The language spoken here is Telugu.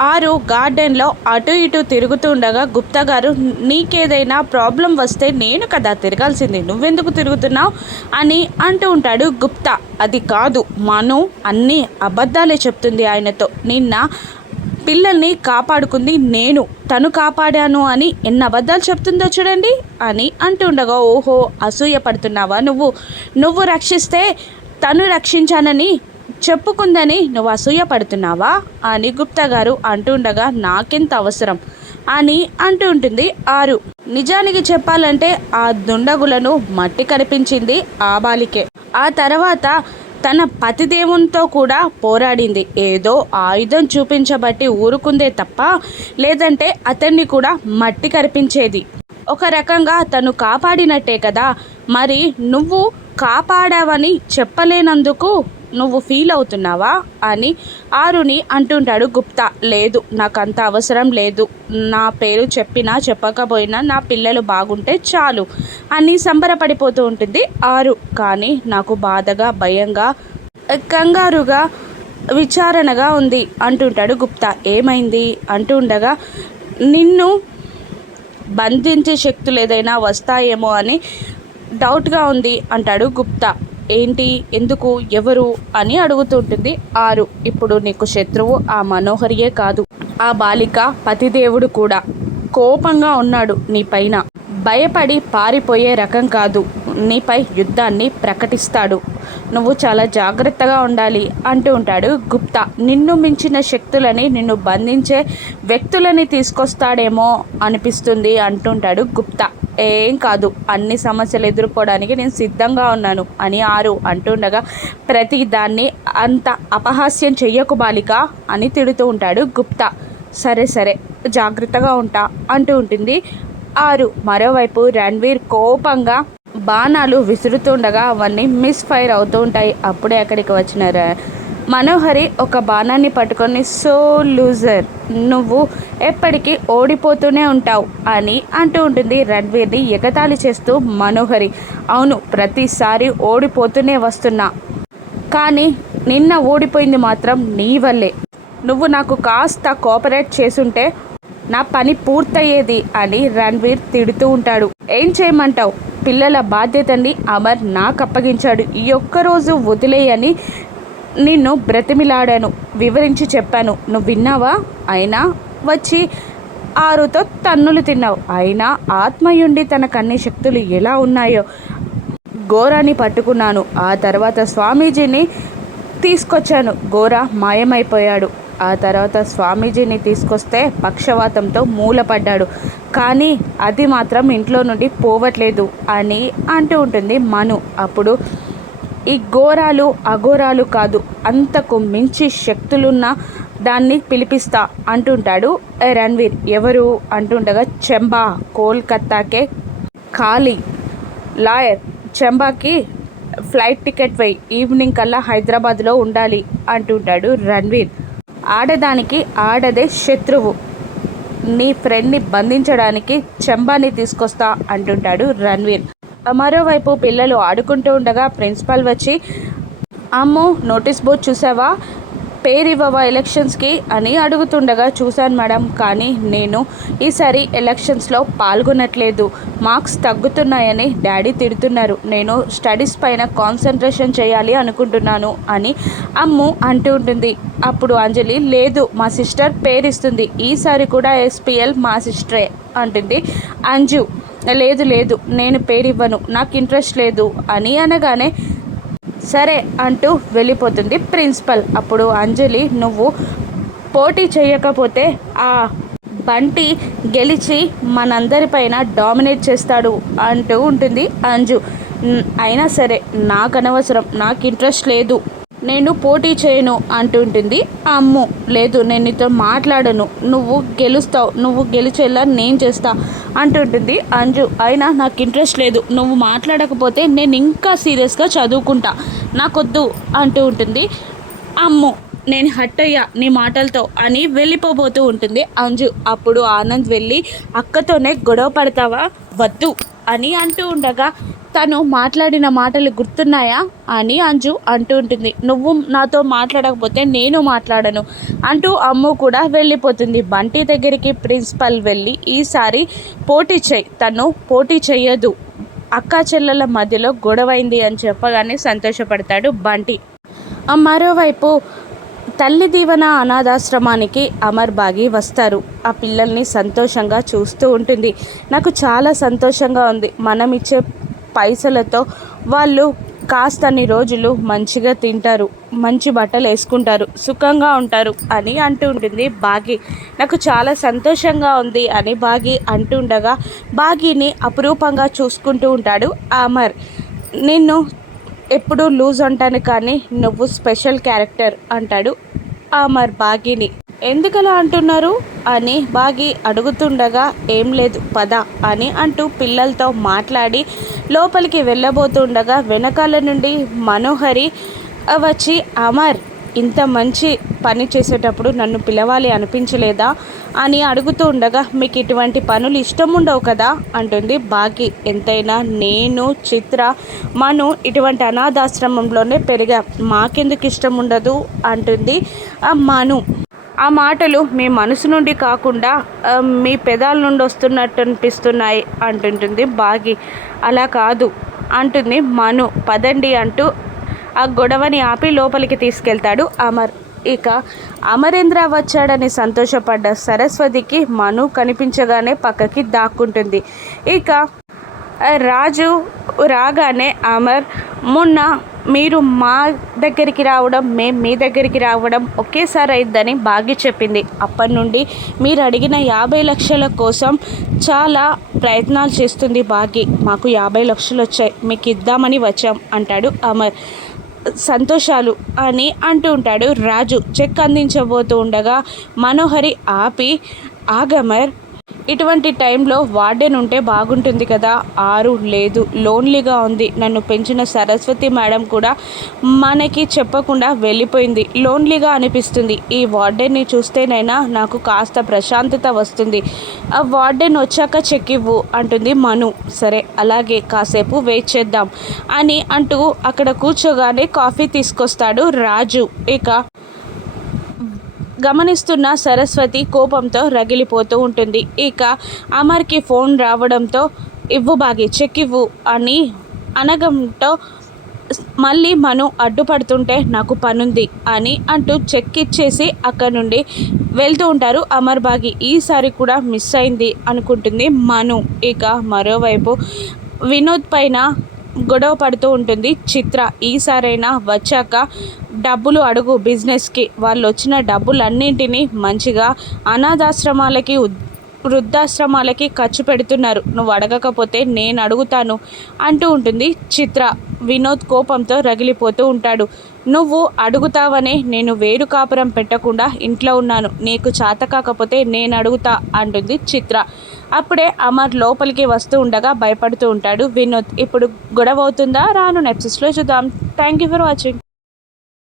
ఆరు గార్డెన్లో అటు ఇటు తిరుగుతుండగా గుప్తా గారు నీకేదైనా ప్రాబ్లం వస్తే నేను కదా తిరగాల్సింది. నువ్వెందుకు తిరుగుతున్నావు? అని అంటూ ఉంటాడు గుప్తా. అది కాదు మను అన్నీ అబద్ధాలే చెప్తుంది ఆయనతో. నిన్న పిల్లల్ని కాపాడుకుంది నేను. తను కాపాడాను అని ఎన్ని అబద్ధాలు చెప్తుందో చూడండి అని అంటుండగా ఓహో అసూయ పడుతున్నావా నువ్వు? నువ్వు రక్షిస్తే తను రక్షించానని చెప్పుకుందని నువ్వు అసూయ పడుతున్నావా అని గుప్తా గారు అంటుండగా నాకెంత అవసరం? అని అంటూ ఉంటుంది ఆరు. నిజానికి చెప్పాలంటే ఆ దుండగులను మట్టి కనిపించింది ఆ బాలికే. ఆ తర్వాత తన పతిదేవునితో కూడా పోరాడింది. ఏదో ఆయుధం చూపించబట్టి ఊరుకుందే తప్ప లేదంటే అతన్ని కూడా మట్టి కనిపించేది ఒక రకంగా తను కాపాడినట్టే కదా. మరి నువ్వు కాపాడావని చెప్పలేనందుకు నువ్వు ఫీల్ అవుతున్నావా అని ఆరుని అంటుంటాడు గుప్తా. లేదు నాకు అంత అవసరం లేదు. నా పేరు చెప్పినా చెప్పకపోయినా నా పిల్లలు బాగుంటే చాలు అని సంబరపడిపోతూ ఉంటుంది ఆరు. కానీ నాకు బాధగా భయంగా కంగారుగా విచారణగా ఉంది అంటుంటాడు గుప్తా. ఏమైంది? అంటూ ఉండగా నిన్ను బంధించే శక్తులు ఏదైనా వస్తాయేమో అని డౌట్గా ఉంది అంటాడు గుప్తా. ఏంటి ఎందుకు ఎవరు అని అడుగుతుంటుంది ఆరు. ఇప్పుడు నీకు శత్రువు ఆ మనోహరియే కాదు. ఆ బాలిక పతిదేవుడు కూడా. కోపంగా ఉన్నాడు నీ పైన. భయపడి పారిపోయే రకం కాదు. నీపై యుద్ధాన్ని ప్రకటిస్తాడు. నువ్వు చాలా జాగ్రత్తగా ఉండాలి అంటూ ఉంటాడు గుప్తా. నిన్ను మించిన శక్తులని నిన్ను బంధించే వ్యక్తులని తీసుకొస్తాడేమో అనిపిస్తుంది అంటుంటాడు గుప్తా. ఏం కాదు అన్ని సమస్యలు ఎదుర్కోవడానికి నేను సిద్ధంగా ఉన్నాను అని ఆరు అంటుండగా ప్రతి దాన్ని అంత అపహాస్యం చెయ్యకు బాలిక అని తిడుతూ ఉంటాడు గుప్తా. సరే సరే జాగ్రత్తగా ఉంటా అంటూ ఉంటుంది ఆరు. మరోవైపు రణ్వీర్ కోపంగా బాణాలు విసురుతుండగా అవన్నీ మిస్ ఫైర్ అవుతూ ఉంటాయి. అప్పుడే అక్కడికి వచ్చిన మనోహరి ఒక బాణాన్ని పట్టుకొని సో లూజర్ నువ్వు ఎప్పటికీ ఓడిపోతూనే ఉంటావు అని అంటూ ఉంటుంది రణ్వీర్ని ఎగతాళి చేస్తూ మనోహరి. అవును ప్రతిసారి ఓడిపోతూనే వస్తున్నా. కానీ నిన్న ఓడిపోయింది మాత్రం నీ వల్లే. నువ్వు నాకు కాస్త కోఆపరేట్ చేసుంటే నా పని పూర్తయ్యేది అని రణ్వీర్ తిడుతూ ఉంటాడు. ఏం చేయమంటావు? పిల్లల బాధ్యతని అమర్ నాకు అప్పగించాడు ఈ ఒక్కరోజు వదిలేయని నిన్ను బ్రతిమిలాడాను వివరించి చెప్పాను. నువ్వు విన్నావా? అయినా వచ్చి ఆరుతో తన్నులు తిన్నావు. అయినా ఆత్మయుండి తన కన్ని శక్తులు ఎలా ఉన్నాయో ఘోరాన్ని పట్టుకున్నాను. ఆ తర్వాత స్వామీజీని తీసుకొచ్చాను. ఘోర మాయమైపోయాడు. ఆ తర్వాత స్వామీజీని తీసుకొస్తే పక్షవాతంతో మూలపడ్డాడు. కానీ అది మాత్రం ఇంట్లో నుండి పోవట్లేదు అని అంటూ ఉంటుంది మను. అప్పుడు ఈ ఘోరాలు అఘోరాలు కాదు అంతకు మించి శక్తులున్న దాన్ని పిలిపిస్తా అంటుంటాడు రణ్వీర్. ఎవరు? అంటుండగా చెంబా కోల్కత్తాకే ఖాళీ లాయర్. చెంబాకి ఫ్లైట్ టికెట్ వై ఈవినింగ్ కల్లా హైదరాబాద్లో ఉండాలి అంటుంటాడు రణ్వీర్. ఆడదానికి ఆడదే శత్రువు. నీ ఫ్రెండ్ని బంధించడానికి చెంబాన్ని తీసుకొస్తా అంటుంటాడు రణ్వీర్. మరోవైపు పిల్లలు ఆడుకుంటూ ఉండగా ప్రిన్సిపల్ వచ్చి అమ్మో నోటీస్ బోర్డ్ చూసావా? పేరు ఇవ్వవా ఎలక్షన్స్కి అని అడుగుతుండగా చూశాను మేడం. కానీ నేను ఈసారి ఎలక్షన్స్లో పాల్గొనట్లేదు. మార్క్స్ తగ్గుతున్నాయని డాడీ తిడుతున్నారు. నేను స్టడీస్ పైన కాన్సన్ట్రేషన్ చేయాలి అనుకుంటున్నాను అని అమ్ము అంటూ ఉంటుంది. అప్పుడు అంజలి లేదు మా సిస్టర్ పేరిస్తుంది. ఈసారి కూడా ఎస్పిఎల్ మా సిస్టరే అంటుంది అంజు. లేదు లేదు నేను పేరివ్వను. నాకు ఇంట్రెస్ట్ లేదు అని అనగానే సరే అంటూ వెళ్ళిపోతుంది ప్రిన్సిపల్. అప్పుడు అంజలి నువ్వు పోటీ చేయకపోతే ఆ బంటి గెలిచి మనందరిపైన డామినేట్ చేస్తాడు అంటూ ఉంటుంది అంజు. అయినా సరే నాకు అనవసరం నాకు ఇంట్రెస్ట్ లేదు. నేను పోటీ చేయను అంటుంటుంది. అమ్ము లేదు నేను నీతో మాట్లాడను. నువ్వు గెలుస్తావు. నువ్వు గెలిచేలా నేను చేస్తా అంటుంటుంది అంజు. అయినా నాకు ఇంట్రెస్ట్ లేదు. నువ్వు మాట్లాడకపోతే నేను ఇంకా సీరియస్గా చదువుకుంటా. నాకొద్దు అంటూ ఉంటుంది. అమ్ము నేను హట్ అయ్యా నీ మాటలతో అని వెళ్ళిపోబోతూ ఉంటుంది అంజు. అప్పుడు ఆనంద్ వెళ్ళి అక్కతోనే గొడవ పడతావా? వద్దు. అని అంటూ ఉండగా తను మాట్లాడిన మాటలు గుర్తున్నాయా? అని అంజు అంటూ ఉంటుంది. నువ్వు నాతో మాట్లాడకపోతే నేను మాట్లాడను అంటూ అమ్ము కూడా వెళ్ళిపోతుంది. బంటి దగ్గరికి ప్రిన్సిపల్ వెళ్ళి ఈసారి పోటీ చేయి. తను పోటీ చేయదు. అక్క చెల్లెల మధ్యలో గొడవైంది అని చెప్పగానే సంతోషపడతాడు బంటి. మరోవైపు తల్లి దీవెన అనాథాశ్రమానికి అమర్ బాగి వస్తారు. ఆ పిల్లల్ని సంతోషంగా చూస్తూ ఉంటుంది. నాకు చాలా సంతోషంగా ఉంది. మనం ఇచ్చే పైసలతో వాళ్ళు కాస్తన్ని రోజులు మంచిగా తింటారు. మంచి బట్టలు వేసుకుంటారు. సుఖంగా ఉంటారు అని అంటూ ఉంటుంది బాగి. నాకు చాలా సంతోషంగా ఉంది అని బాగి అంటుండగా బాగిని అపురూపంగా చూసుకుంటూ ఉంటాడు అమర్. నిన్ను ఎప్పుడు లూజ్ అంటాను కానీ నువ్వు స్పెషల్ క్యారెక్టర్ అంటాడు అమర్ బాగిని. ఎందుకలా అంటున్నారు? అని బాగి అడుగుతుండగా ఏం లేదు పద అని అంటూ పిల్లలతో మాట్లాడి లోపలికి వెళ్ళబోతుండగా వెనకాల నుండి మనోహరి వచ్చి అమర్ ఇంత మంచి పని చేసేటప్పుడు నన్ను పిలవాలి అనిపించలేదా అని అడుగుతూ ఉండగా మీకు ఇటువంటి పనులు ఇష్టం ఉండవు కదా? అంటుంది బాకీ ఎంతైనా నేను చిత్ర మను ఇటువంటి అనాథాశ్రమంలోనే పెరిగా. మాకెందుకు ఇష్టం ఉండదు? అంటుంది మను. ఆ మాటలు మీ మనసు నుండి కాకుండా మీ పెదాల నుండి వస్తున్నట్టు అనిపిస్తున్నాయి అంటుంటుంది బాగి. అలా కాదు అంటుంది మను. పదండి అంటూ ఆ గొడవని ఆపి లోపలికి తీసుకెళ్తాడు అమర్. ఇక అమరేంద్ర వచ్చాడని సంతోషపడ్డ సరస్వతికి మను కనిపించగానే పక్కకి దాక్కుంటుంది. ఇక రాజు రాగానే అమర్ మొన్న మీరు మా దగ్గరికి రావడం మేము మీ దగ్గరికి రావడం ఒకేసారి అయిందని బాగి చెప్పింది. అప్పటి నుండి మీరు అడిగిన యాభై లక్షల కోసం చాలా ప్రయత్నాలు చేస్తుంది బాగి. మాకు యాభై లక్షలు వచ్చాయి మీకు ఇద్దామని వచ్చాం అంటాడు అమర్. సంతోషాలు అని అంటూ ఉంటాడు. రాజు చెక్ అందించబోతూ ఉండగా మనోహరి ఆపి ఆగమర్ ఇటువంటి టైంలో వార్డెన్ ఉంటే బాగుంటుంది కదా. ఆరు లేదు. లోన్లీగా ఉంది. నన్ను పెంచిన సరస్వతి మేడం కూడా మనకి చెప్పకుండా వెళ్ళిపోయింది. లోన్లీగా అనిపిస్తుంది. ఈ వార్డెన్ని చూస్తేనైనా నాకు కాస్త ప్రశాంతత వస్తుంది. ఆ వార్డెన్ వచ్చాక చెక్ ఇవ్వు అంటుంది మను. సరే అలాగే కాసేపు వెయిట్ చేద్దాం అని అంటూ అక్కడ కూర్చోగానే కాఫీ తీసుకొస్తాడు రాజు. ఇక గమనిస్తున్న సరస్వతి కోపంతో రగిలిపోతూ ఉంటుంది. ఇక అమర్కి ఫోన్ రావడంతో ఇవ్వు బాగి చెక్ ఇవ్వు అని అనగంతో మళ్ళీ మను అడ్డుపడుతుంటే నాకు పనుంది అని అంటూ చెక్ ఇచ్చేసి అక్కడ నుండి వెళ్తూ ఉంటారు అమర్ బాగి ఈసారి కూడా మిస్ అయింది అనుకుంటుంది మను. ఇక మరోవైపు వినోద్ పైన గొడవ పడుతూ ఉంటుంది. చిత్ర ఈసారైనా వచ్చాక డబ్బులు అడుగు బిజినెస్కి. వాళ్ళు వచ్చిన డబ్బులన్నింటినీ మంచిగా అనాథాశ్రమాలకి వృద్ధాశ్రమాలకి ఖర్చు పెడుతున్నారు. నువ్వు అడగకపోతే నేను అడుగుతాను అంటూ ఉంటుంది. చిత్ర వినోద్ కోపంతో రగిలిపోతూ ఉంటాడు. నువ్వు అడుగుతావనే నేను వేరు కాపురం పెట్టకుండా ఇంట్లో ఉన్నాను. నీకు చేత కాకపోతే నేను అడుగుతా అంటుంది చిత్ర. అప్పుడే అమర్ లోపలికి వస్తూ ఉండగా భయపడుతూ ఉంటాడు. వినోద్ ఇప్పుడు గొడవ అవుతుందా? రాను నెప్సిస్లో చూద్దాం. Thank you for watching.